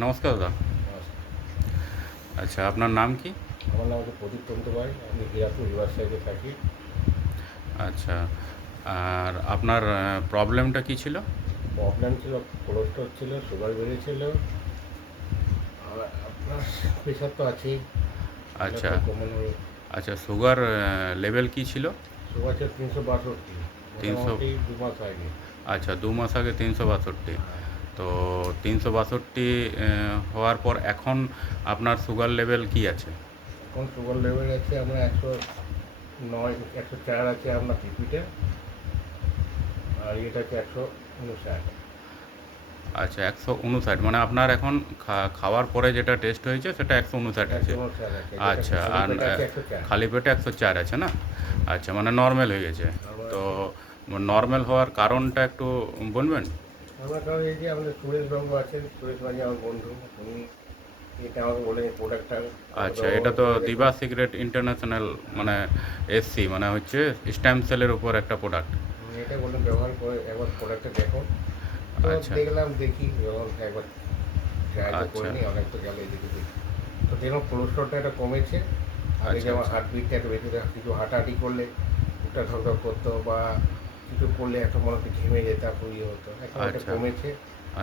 নমস্কার দাদা। আচ্ছা, আপনার নাম কি? আমার নাম হচ্ছে প্রদীপ চন্দ্রবাই, আমি হিরাপুর রিভার সাইডে থাকি। আচ্ছা, আর আপনার প্রবলেমটা কি ছিল? প্রবলেম ছিল, কোলেস্ট্রল ছিল, সুগার বেড়েছিল, আর আপনার প্রেশার তো আছেই, এগুলো আচ্ছা, তো কমানো। আচ্ছা, সুগার লেভেল কি ছিল? সুগার ছিল 362, 300। মোটামুটি 2 মাস হয়নি। আচ্ছা, 2 মাস আগে 362। হ্যাঁ, তো 362 হওয়ার পর এখন আপনার সুগার লেভেল কি আছে? এখন সুগার লেভেল আছে আমরা 109, 104 আছে আপনার পিপিতে, আর এটা হচ্ছে 159। আচ্ছা, 159, মানে আপনার এখন খাওয়ার পরে যেটা টেস্ট হয়েছে সেটা 159 এটা আছে। 159 আছে, যেটা আচ্ছা, খালি আর পেটে আছে 104। খালি পেটে 104 আছে না? আচ্ছা, মানে নর্মাল হয়ে গেছে। আমার তো আছে। নর্মাল হওয়ার কারণটা একটু বলবেন? আমার কারণ এই যে আমাদের সুরেশবাবু আছেন, সুরেশ বাবু আমার বন্ধু, উনি এটা আমাকে বলে প্রোডাক্টটা আচ্ছা, এটা ব্যবহার তো করে দিবা দেখুন। সিগারেট ইন্টারন্যাশনাল, হ্যাঁ, মানে এসসি, মানে হচ্ছে স্ট্যাম্প সেলের উপর একটা প্রোডাক্ট। এটা বললেন ব্যবহার করে একবার প্রোডাক্টটা দেখুন। তো আচ্ছা, দেখি যখন একবার ট্রাই তো আচ্ছা, করিনি, অনেক তো গেলে এদিকে দেখি। তো দেখলাম কোলেস্ট্রলটা একটা কমেছে। আগে আচ্ছা, যেমন আচ্ছা, হার্টবিটটা একটু বেশি, কিছু হাঁটাহাঁটি করলে বুকটা ধকধক করতো, বা কিছু করলে একটা মনে হচ্ছে ঘেমে যেতাম, ইয়ে হতো, এখন এটা আচ্ছা, কমেছে।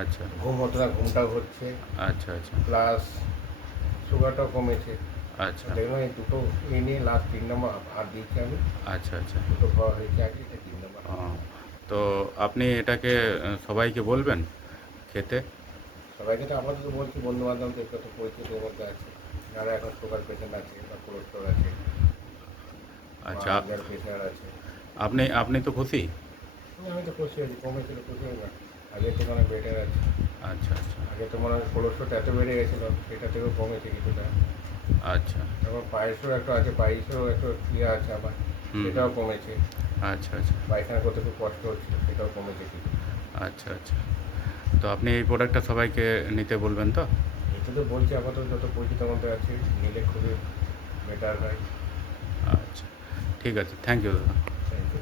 আচ্ছা, ঘুম হতো না, ঘুমটাও হচ্ছে, আচ্ছা, আচ্ছা, প্লাস সুগারটাও কমেছে। আচ্ছা, দেখলাম এই দুটো এই নিয়ে লাস্ট 3 নম্বর হাত দিয়েছি আমি। আচ্ছা, আচ্ছা। দুটো খাওয়া হয়েছে আগে, এটা 3 নম্বর ও, হাত দিচ্ছি। তো আপনি এটাকে সবাইকে বলবেন খেতে? সবাইকে তো আপাতত বলছি, বন্ধু বান্ধবদেরকে তো পরিচিতির মধ্যে আছে, যারা এখন সুগার পেশেন্ট আছে বা কোলেস্ট্রল আছে বা আচ্ছা, যার প্রেশার আছে। আপনি আপনি তো খুশি? আমি তো খুশি আছি, কমেছিল, খুশি হই না। আগে তো মানে বেটার আছে। আচ্ছা, আচ্ছা, আগে তো মানে কোলেস্ট্রলটা এত বেড়ে গেছিলো, সেটা থেকেও কমেছে কিছুটা। আচ্ছা, তারপর পায়েসও একটু আছে, পায়েসও একটু ইয়ে আছে আমার, হুম, হুম, সেটাও কমেছে। আচ্ছা, আচ্ছা, পায়খানা করতে খুব কষ্ট হচ্ছিল, সেটাও কমেছে কিছু। আচ্ছা, আচ্ছা। তো আপনি এই প্রোডাক্টটা সবাইকে নিতে বলবেন তো? এটা তো বলছি আপাতত যত পরিচিত মধ্যে আছে, নিলে খুবই বেটার হয়। আচ্ছা, ঠিক আছে, থ্যাংক ইউ দাদা। Thank you.